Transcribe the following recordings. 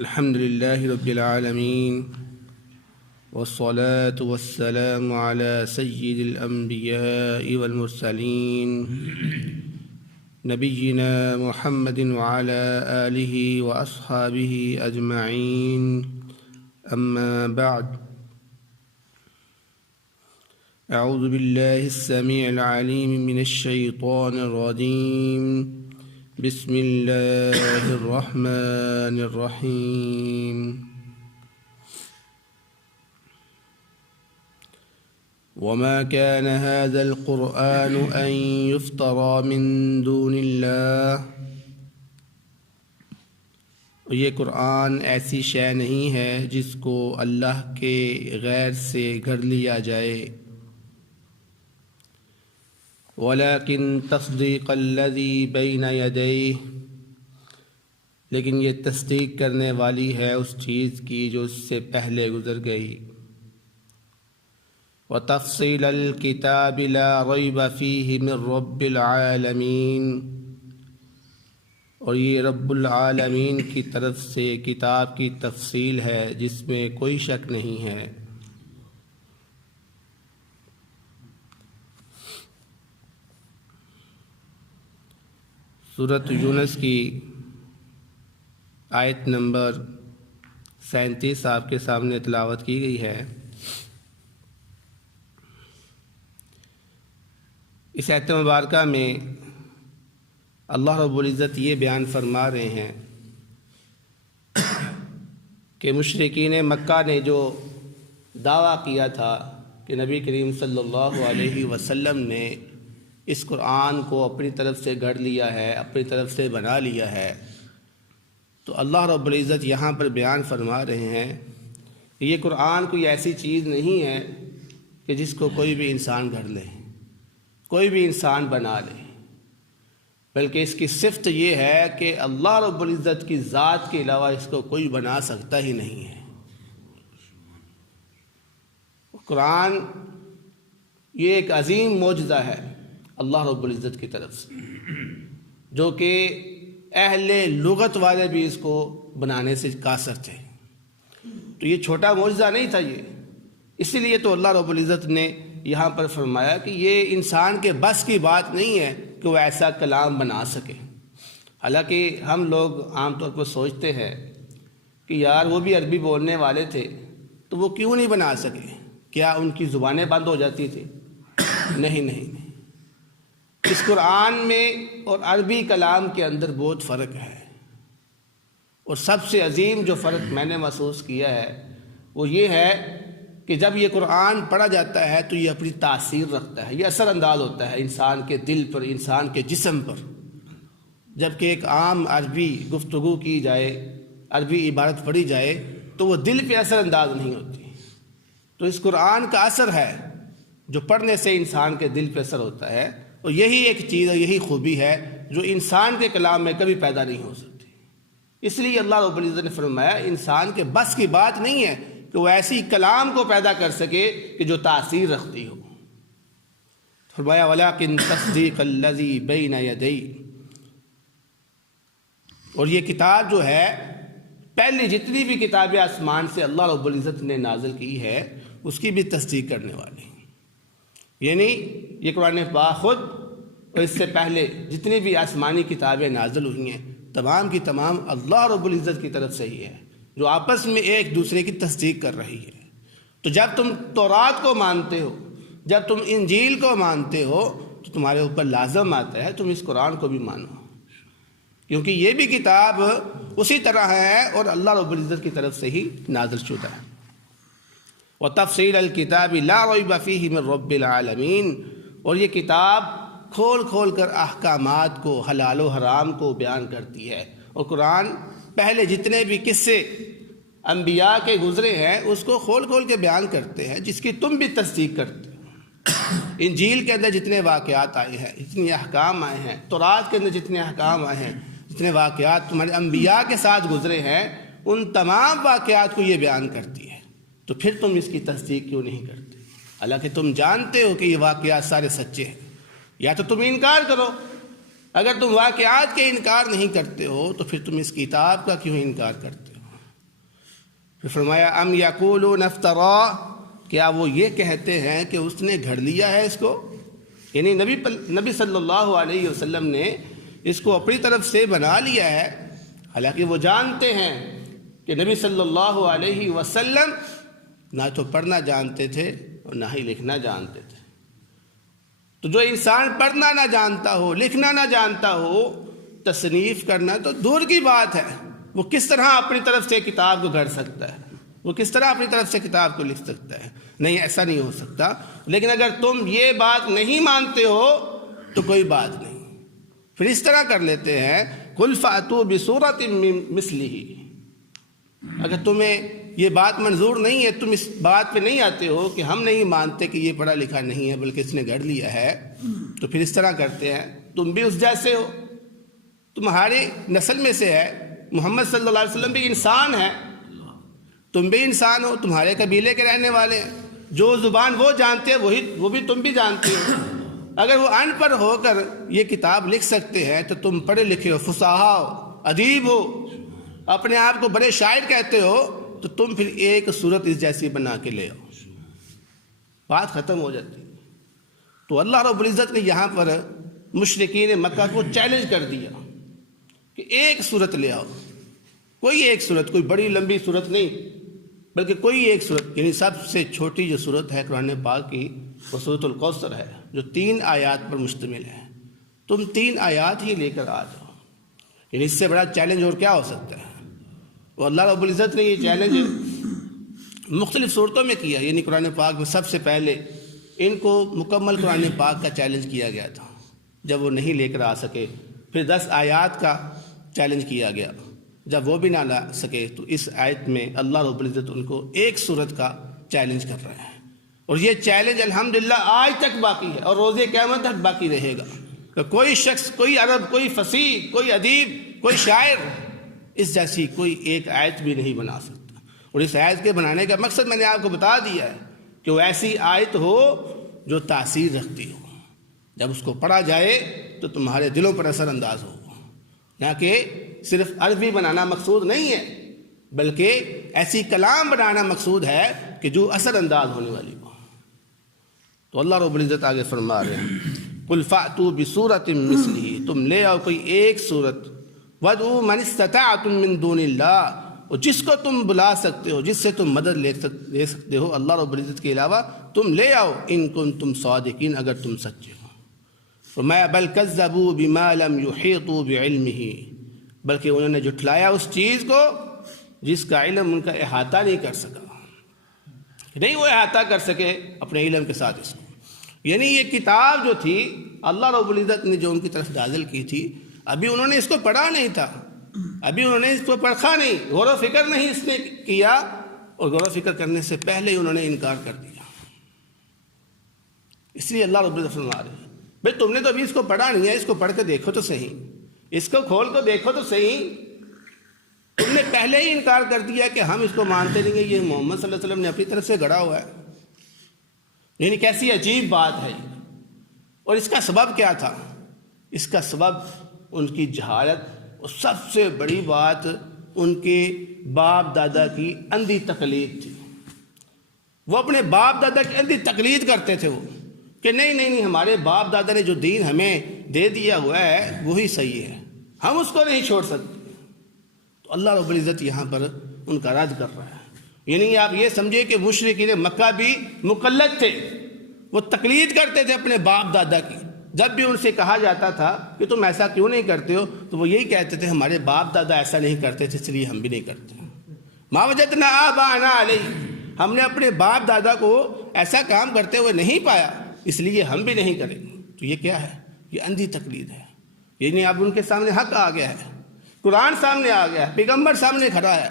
الحمد لله رب العالمين والصلاة والسلام على سيد الأنبياء والمرسلين نبينا محمد وعلى آله وأصحابه أجمعين أما بعد أعوذ بالله السميع العليم من الشيطان الرجيم بسم الله الرحمن الرحيم وما كان هذا القرآن أن يفترى من دون الله یہ قرآن ایسی شے نہیں ہے جس کو اللہ کے غیر سے گھڑ لیا جائے وَلَكِن تَصْدِيقَ الَّذِي بَيْنَ يَدَيْهِ لیکن یہ تصدیق کرنے والی ہے اس چیز کی جو اس سے پہلے گزر گئی وَتَفْصِيلَ الْكِتَابِ لَا رَيْبَ فِيهِ مِن رَبِّ الْعَالَمِينَ اور یہ رب العالمین کی طرف سے کتاب کی تفصیل ہے جس میں کوئی شک نہیں ہے سورۃ یونس کی آیت نمبر 37 آپ کے سامنے تلاوت کی گئی ہے۔ اس آیت مبارکہ میں اللہ رب العزت یہ بیان فرما رہے ہیں کہ مشرکین مکہ نے جو دعویٰ کیا تھا کہ نبی کریم صلی اللہ علیہ وسلم نے اس قرآن کو اپنی طرف سے گھڑ لیا ہے، اپنی طرف سے بنا لیا ہے، تو اللہ رب العزت یہاں پر بیان فرما رہے ہیں کہ یہ قرآن کوئی ایسی چیز نہیں ہے کہ جس کو کوئی بھی انسان گھڑ لے، کوئی بھی انسان بنا لے، بلکہ اس کی صفت یہ ہے کہ اللہ رب العزت کی ذات کے علاوہ اس کو کوئی بنا سکتا ہی نہیں ہے۔ قرآن یہ ایک عظیم معجزہ ہے اللہ رب العزت کی طرف سے، جو کہ اہل لغت والے بھی اس کو بنانے سے قاصر تھے، تو یہ چھوٹا معجزہ نہیں تھا یہ، اسی لیے تو اللہ رب العزت نے یہاں پر فرمایا کہ یہ انسان کے بس کی بات نہیں ہے کہ وہ ایسا کلام بنا سکے۔ حالانکہ ہم لوگ عام طور پر سوچتے ہیں کہ یار وہ بھی عربی بولنے والے تھے تو وہ کیوں نہیں بنا سکے، کیا ان کی زبانیں بند ہو جاتی تھی؟ نہیں، اس قرآن میں اور عربی کلام کے اندر بہت فرق ہے، اور سب سے عظیم جو فرق میں نے محسوس کیا ہے وہ یہ ہے کہ جب یہ قرآن پڑھا جاتا ہے تو یہ اپنی تاثیر رکھتا ہے، یہ اثر انداز ہوتا ہے انسان کے دل پر، انسان کے جسم پر، جبکہ ایک عام عربی گفتگو کی جائے، عربی عبارت پڑھی جائے تو وہ دل پہ اثر انداز نہیں ہوتی۔ تو اس قرآن کا اثر ہے جو پڑھنے سے انسان کے دل پہ اثر ہوتا ہے، اور یہی ایک چیز اور یہی خوبی ہے جو انسان کے کلام میں کبھی پیدا نہیں ہو سکتی۔ اس لیے اللہ رب العزت نے فرمایا انسان کے بس کی بات نہیں ہے کہ وہ ایسی کلام کو پیدا کر سکے کہ جو تاثیر رکھتی ہو۔ فرمایا وَلَكِن تَصْدِيقَ الَّذِي بَيْنَ يَدَيْهِ، اور یہ کتاب جو ہے پہلی جتنی بھی کتابیں آسمان سے اللہ رب العزت نے نازل کی ہے اس کی بھی تصدیق کرنے والی، یعنی یہ قرآن پاک خود اور اس سے پہلے جتنی بھی آسمانی کتابیں نازل ہوئی ہیں تمام کی تمام اللہ رب العزت کی طرف سے ہی ہے، جو آپس میں ایک دوسرے کی تصدیق کر رہی ہے۔ تو جب تم تورات کو مانتے ہو، جب تم انجیل کو مانتے ہو تو تمہارے اوپر لازم آتا ہے تم اس قرآن کو بھی مانو، کیونکہ یہ بھی کتاب اسی طرح ہے اور اللہ رب العزت کی طرف سے ہی نازل شدہ ہے۔ وَتَفْصِيلَ الْكِتَابِ لَا رَيْبَ فِيهِ مِن رَبِّ الْعَالَمِينَ، اور یہ کتاب کھول کھول کر احکامات کو، حلال و حرام کو بیان کرتی ہے، اور قرآن پہلے جتنے بھی قصے انبیاء کے گزرے ہیں اس کو کھول کھول کے بیان کرتے ہیں، جس کی تم بھی تصدیق کرتے ہو۔ انجیل کے اندر جتنے واقعات آئے ہیں، جتنے احکام آئے ہیں، تورات کے اندر جتنے احکام آئے ہیں، جتنے واقعات تمہارے انبیاء کے ساتھ گزرے ہیں، ان تمام واقعات کو یہ بیان کرتی ہے، تو پھر تم اس کی تصدیق کیوں نہیں کرتے؟ حالانکہ تم جانتے ہو کہ یہ واقعات سارے سچے ہیں، یا تو تم انکار کرو، اگر تم واقعات کے انکار نہیں کرتے ہو تو پھر تم اس کتاب کا کیوں انکار کرتے ہو؟ پھر فرمایا ام یقولون افترا، کیا وہ یہ کہتے ہیں کہ اس نے گھڑ لیا ہے اس کو، یعنی نبی صلی اللہ علیہ وسلم نے اس کو اپنی طرف سے بنا لیا ہے، حالانکہ وہ جانتے ہیں کہ نبی صلی اللہ علیہ وسلم نہ تو پڑھنا جانتے تھے اور نہ ہی لکھنا جانتے تھے۔ تو جو انسان پڑھنا نہ جانتا ہو، لکھنا نہ جانتا ہو، تصنیف کرنا تو دور کی بات ہے، وہ کس طرح اپنی طرف سے کتاب کو گھڑ سکتا ہے، وہ کس طرح اپنی طرف سے کتاب کو لکھ سکتا ہے؟ نہیں، ایسا نہیں ہو سکتا۔ لیکن اگر تم یہ بات نہیں مانتے ہو تو کوئی بات نہیں، پھر اس طرح کر لیتے ہیں قُلْ فَأْتُوا بِسُورَةٍ مِّن مِثْلِهِ۔ اگر تمہیں یہ بات منظور نہیں ہے، تم اس بات پہ نہیں آتے ہو کہ ہم نہیں مانتے کہ یہ پڑھا لکھا نہیں ہے بلکہ اس نے گھڑ لیا ہے، تو پھر اس طرح کرتے ہیں تم بھی اس جیسے ہو، تمہاری نسل میں سے ہے، محمد صلی اللہ علیہ وسلم بھی انسان ہے، تم بھی انسان ہو، تمہارے قبیلے کے رہنے والے ہیں، جو زبان وہ جانتے ہیں وہ بھی تم بھی جانتے ہو۔ اگر وہ ان پڑھ ہو کر یہ کتاب لکھ سکتے ہیں تو تم پڑھے لکھے ہو، فصاحہ ہو، ادیب ہو، اپنے آپ کو بڑے شاعر کہتے ہو، تو تم پھر ایک صورت اس جیسی بنا کے لے آؤ، بات ختم ہو جاتی ہے۔ تو اللہ رب العزت نے یہاں پر مشرکین مکہ کو چیلنج کر دیا کہ ایک صورت لے آؤ، کوئی ایک صورت، کوئی بڑی لمبی صورت نہیں بلکہ کوئی ایک صورت، یعنی سب سے چھوٹی جو صورت ہے قرآن پاک کی وہ سورۃ الکوثر ہے، جو 3 آیات پر مشتمل ہے۔ تم 3 آیات ہی لے کر آ جاؤ، یعنی اس سے بڑا چیلنج اور کیا ہو سکتا ہے؟ اور اللہ رب العزت نے یہ چیلنج مختلف صورتوں میں کیا، یعنی قرآن پاک میں سب سے پہلے ان کو مکمل قرآن پاک کا چیلنج کیا گیا تھا جب وہ نہیں لے کر آ سکے، پھر 10 آیات کا چیلنج کیا گیا، جب وہ بھی نہ لا سکے تو اس آیت میں اللہ رب العزت ان کو ایک صورت کا چیلنج کر رہے ہیں، اور یہ چیلنج الحمدللہ آج تک باقی ہے اور روز قیامت تک باقی رہے گا کہ کوئی شخص، کوئی عرب، کوئی فصیح، کوئی ادیب، کوئی شاعر اس جیسی کوئی ایک آیت بھی نہیں بنا سکتا۔ اور اس آیت کے بنانے کا مقصد میں نے آپ کو بتا دیا ہے کہ وہ ایسی آیت ہو جو تاثیر رکھتی ہو، جب اس کو پڑھا جائے تو تمہارے دلوں پر اثر انداز ہو، نہ کہ صرف عربی بنانا مقصود نہیں ہے بلکہ ایسی کلام بنانا مقصود ہے کہ جو اثر انداز ہونے والی ہو۔ تو اللہ رب العزت آگے فرما رہے ہیں قُلْ فَأْتُوا بِسُورَةٍ مِّثْلِهِ، تم لے آؤ کوئی ایک صورت، وَادْعُوا مَنِ اسْتَطَعْتُم مِّن دُونِ اللَّهِ، اور جس کو تم بلا سکتے ہو، جس سے تم مدد لے سکتے ہو اللہ رب العزت کے علاوہ، تم لے آؤ ان کنتم صادقین، اگر تم سچے ہو۔ فرمایا بل کذبوا بما لم يحيطوا بعلمه، بلکہ انہوں نے جھٹلایا اس چیز کو جس کا علم ان کا احاطہ نہیں کر سکا، نہیں وہ احاطہ کر سکے اپنے علم کے ساتھ اس کو۔ یعنی یہ کتاب جو تھی اللہ رب العزت نے جو ان کی طرف نازل کی تھی، ابھی انہوں نے اس کو پڑھا نہیں تھا، ابھی انہوں نے اس کو پرکھا نہیں، غور و فکر نہیں اس نے کیا، اور غور و فکر کرنے سے پہلے ہی انہوں نے انکار کر دیا۔ اس لیے اللہ رب العزت فرما رہے ہیں بھئی تم نے تو ابھی اس کو پڑھا نہیں ہے، اس کو پڑھ کے دیکھو تو صحیح، اس کو کھول کے دیکھو تو صحیح، تم نے پہلے ہی انکار کر دیا کہ ہم اس کو مانتے نہیں ہیں، یہ محمد صلی اللہ علیہ وسلم نے اپنی طرف سے گھڑا ہوا ہے۔ یعنی کیسی عجیب بات ہے۔ اور اس کا سبب کیا تھا؟ اس کا سبب ان کی جہالت، اور سب سے بڑی بات ان کے باپ دادا کی اندھی تقلید تھی۔ وہ اپنے باپ دادا کی اندھی تقلید کرتے تھے، وہ کہ نہیں ہمارے باپ دادا نے جو دین ہمیں دے دیا ہوا ہے وہی صحیح ہے، ہم اس کو نہیں چھوڑ سکتے۔ تو اللہ رب العزت یہاں پر ان کا رد کر رہا ہے۔ یعنی آپ یہ سمجھے کہ مشرکین مکہ بھی مقلد تھے، وہ تقلید کرتے تھے اپنے باپ دادا کی۔ جب بھی ان سے کہا جاتا تھا کہ تم ایسا کیوں نہیں کرتے ہو تو وہ یہی کہتے تھے ہمارے باپ دادا ایسا نہیں کرتے تھے اس لیے ہم بھی نہیں کرتے۔ ما وجدنا آباءنا علیہ، ہم نے اپنے باپ دادا کو ایسا کام کرتے ہوئے نہیں پایا اس لیے ہم بھی نہیں کریں گے۔ تو یہ کیا ہے؟ یہ اندھی تقلید ہے۔ یعنی اب ان کے سامنے حق آ گیا ہے، قرآن سامنے آ گیا ہے، پیغمبر سامنے کھڑا ہے،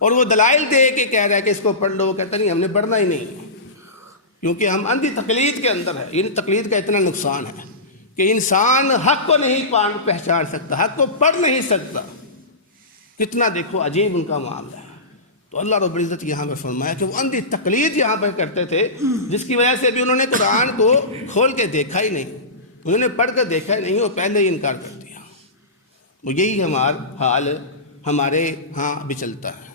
اور وہ دلائل دے کے کہہ رہا ہے کہ اس کو پڑھ لو، وہ کہتا نہیں ہم نے پڑھنا ہی نہیں، کیونکہ ہم اندھی تقلید کے اندر ہے۔ یعنی تقلید کا اتنا نقصان ہے کہ انسان حق کو نہیں پہچان سکتا، حق کو پڑھ نہیں سکتا۔ کتنا دیکھو عجیب ان کا معاملہ ہے۔ تو اللہ رب العزت یہاں پر فرمایا کہ وہ اندھی تقلید یہاں پر کرتے تھے، جس کی وجہ سے بھی انہوں نے قرآن کو کھول کے دیکھا ہی نہیں، انہوں نے پڑھ کر دیکھا ہی نہیں، وہ پہلے ہی انکار کر دیا۔ وہ یہی ہمارا حال ہمارے ہاں بھی چلتا ہے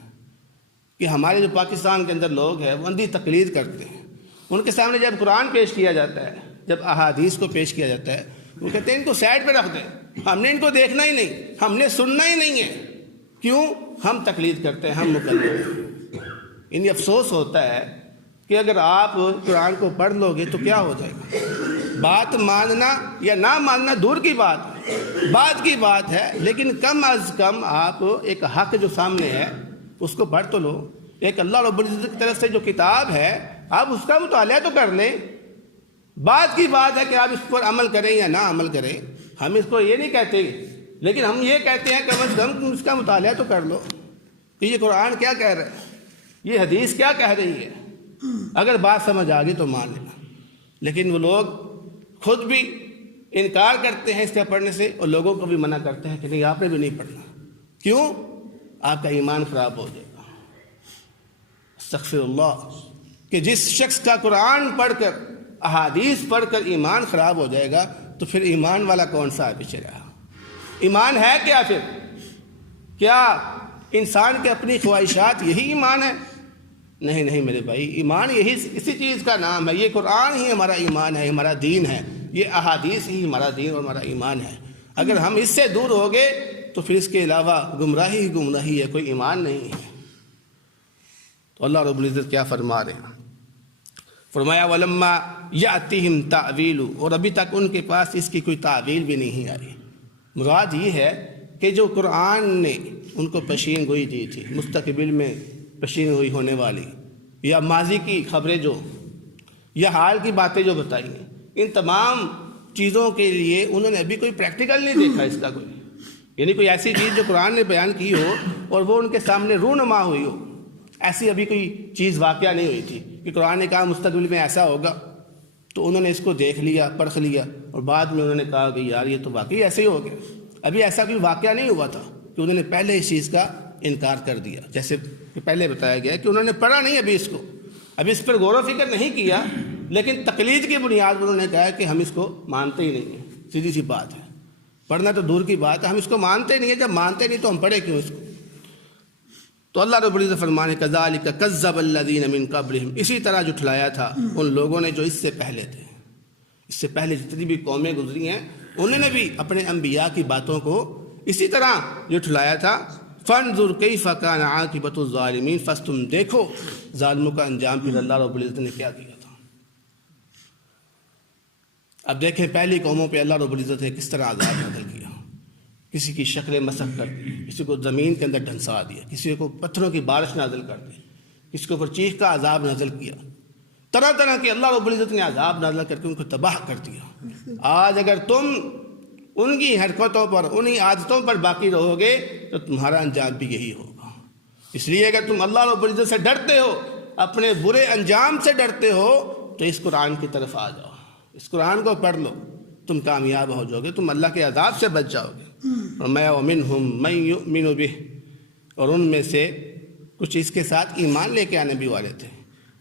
کہ ہمارے جو پاکستان کے اندر لوگ ہیں وہ اندھی تقلید کرتے ہیں. ان کے سامنے جب قرآن پیش کیا جاتا ہے، جب احادیث کو پیش کیا جاتا ہے، وہ کہتے ہیں ان کو سائڈ پہ رکھ دیں، ہم نے ان کو دیکھنا ہی نہیں، ہم نے سننا ہی نہیں ہے. کیوں؟ ہم تقلید کرتے ہیں، ہم مقلد ہیں. انہیں افسوس ہوتا ہے کہ اگر آپ قرآن کو پڑھ لو گے تو کیا ہو جائے گا. بات ماننا یا نہ ماننا دور کی بات کی بات ہے، لیکن کم از کم آپ ایک حق جو سامنے ہے اس کو پڑھ تو لو. ایک اللہ رب العزت کی طرف سے جو کتاب ہے آپ اس کا مطالعہ تو کر لیں. بات کی بات ہے کہ آپ اس پر عمل کریں یا نہ عمل کریں، ہم اس کو یہ نہیں کہتے، لیکن ہم یہ کہتے ہیں کم از کم تم اس کا مطالعہ تو کر لو کہ یہ قرآن کیا کہہ رہا ہے، یہ حدیث کیا کہہ رہی ہے. اگر بات سمجھ آ گئی تو مان لینا. لیکن وہ لوگ خود بھی انکار کرتے ہیں اس سے پڑھنے سے، اور لوگوں کو بھی منع کرتے ہیں کہ نہیں آپ نے بھی نہیں پڑھنا. کیوں؟ آپ کا ایمان خراب ہو جائے گا. استغفر اللہ، کہ جس شخص کا قرآن پڑھ کر احادیث پڑھ کر ایمان خراب ہو جائے گا تو پھر ایمان والا کون سا ہے پیچھے رہا؟ ایمان ہے کیا پھر؟ کیا انسان کے اپنی خواہشات یہی ایمان ہے؟ نہیں میرے بھائی، ایمان یہی اسی چیز کا نام ہے. یہ قرآن ہی ہمارا ایمان ہے، ہمارا دین ہے. یہ احادیث ہی ہمارا دین اور ہمارا ایمان ہے. اگر ہم اس سے دور ہو گئے تو پھر اس کے علاوہ گمراہی ہی گمراہی ہے، کوئی ایمان نہیں ہے. تو اللہ رب العزت کیا فرما رہے ہیں؟ فرمایا وَلَمَّا يَأْتِهِمْ تَعْوِيلُ، اور ابھی تک ان کے پاس اس کی کوئی تعویل بھی نہیں آئی. مراد یہ ہے کہ جو قرآن نے ان کو پیشین گوئی دی تھی، مستقبل میں پیشین گوئی ہونے والی، یا ماضی کی خبریں جو، یا حال کی باتیں جو بتائی ہیں، ان تمام چیزوں کے لیے انہوں نے ابھی کوئی پریکٹیکل نہیں دیکھا اس کا کوئی. یعنی کوئی ایسی چیز جو قرآن نے بیان کی ہو اور وہ ان کے سامنے رونما ہوئی ہو، ایسی ابھی کوئی چیز واقعہ نہیں ہوئی تھی کہ قرآن نے کہا مستقبل میں ایسا ہوگا تو انہوں نے اس کو دیکھ لیا، پرکھ لیا، اور بعد میں انہوں نے کہا کہ یار یہ تو واقعی ایسے ہی ہو گیا. ابھی ایسا کوئی واقعہ نہیں ہوا تھا کہ انہوں نے پہلے اس چیز کا انکار کر دیا. جیسے کہ پہلے بتایا گیا کہ انہوں نے پڑھا نہیں ابھی اس کو، ابھی اس پر غور و فکر نہیں کیا، لیکن تقلید کی بنیاد پر انہوں نے کہا کہ ہم اس کو مانتے ہی نہیں ہیں. سیدھی سی بات ہے، پڑھنا تو دور کی بات ہے، ہم اس کو مانتے نہیں ہیں. جب مانتے نہیں تو ہم پڑھے کیوں اس کو؟ تو اللہ رب العزت فرمانے کذالک کذب الذین من قبلہم، اسی طرح جھٹلایا تھا ان لوگوں نے جو اس سے پہلے تھے. اس سے پہلے جتنی بھی قومیں گزری ہیں انہوں نے بھی اپنے انبیاء کی باتوں کو اسی طرح جھٹلایا تھا. فانظر کیف کان عاقبۃ الظالمین، بس تم دیکھو ظالموں کا انجام پھر اللہ رب العزت نے کیا کیا تھا. اب دیکھیں پہلی قوموں پہ اللہ رب العزت نے کس طرح عذاب نازل کیا. کسی کی شکل مسخ کر دی، کسی کو زمین کے اندر ڈھنسا دیا، کسی کو پتھروں کی بارش نازل کر دی، کسی کے اوپر چیخ کا عذاب نازل کیا. طرح طرح کے اللہ رب العزت نے عذاب نازل کر کے ان کو تباہ کر دیا. آج اگر تم ان کی حرکتوں پر، انہی عادتوں پر باقی رہو گے تو تمہارا انجام بھی یہی ہوگا. اس لیے اگر تم اللہ رب العزت سے ڈرتے ہو، اپنے برے انجام سے ڈرتے ہو، تو اس قرآن کی طرف آ جاؤ، اس قرآن کو پڑھ لو، تم کامیاب ہو جاؤ گے، تم اللہ کے عذاب سے بچ جاؤ گے. وَمِنْهُمْ مَنْ يُؤْمِنُ بِهِ، اور ان میں سے کچھ اس کے ساتھ ایمان لے کے آنے بھی والے تھے.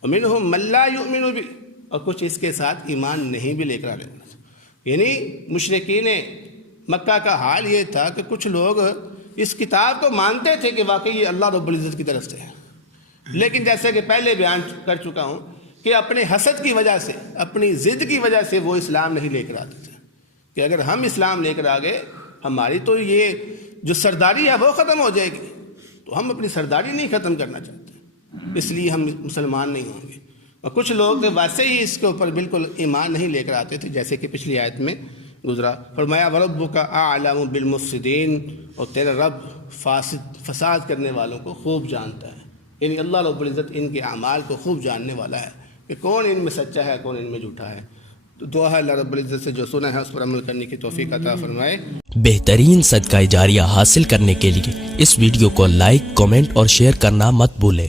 وَمِنْهُمْ مَنْ لَا يُؤْمِنُ بِهِ، اور کچھ اس کے ساتھ ایمان نہیں بھی لے کر آنے والے تھے. یعنی مشرکین مکہ کا حال یہ تھا کہ کچھ لوگ اس کتاب کو مانتے تھے کہ واقعی یہ اللہ رب العزت کی طرف سے ہے، لیکن جیسے کہ پہلے بیان کر چکا ہوں کہ اپنے حسد کی وجہ سے، اپنی ضد کی وجہ سے وہ اسلام نہیں لے کر آتے تھے کہ اگر ہم اسلام لے کر آ گئے ہماری تو یہ جو سرداری ہے وہ ختم ہو جائے گی. تو ہم اپنی سرداری نہیں ختم کرنا چاہتے، اس لیے ہم مسلمان نہیں ہوں گے. اور کچھ لوگ ویسے ہی اس کے اوپر بالکل ایمان نہیں لے کر آتے تھے، جیسے کہ پچھلی آیت میں گزرا. فرمایا وَرَبُّكَ أَعْلَمُ بِالْمُفْسِدِينَ، اور تیرا رب فساد کرنے والوں کو خوب جانتا ہے. یعنی اللہ رب العزت ان کے اعمال کو خوب جاننے والا ہے کہ کون ان میں سچا ہے، کون ان میں جھوٹا ہے. تو دعا ہے اللہ رب العزت سے جو سنا ہے اس پر عمل کرنے کی توفیق عطا فرمائے. بہترین صدقہ جاریہ حاصل کرنے کے لیے اس ویڈیو کو لائک، کمنٹ اور شیئر کرنا مت بھولیں.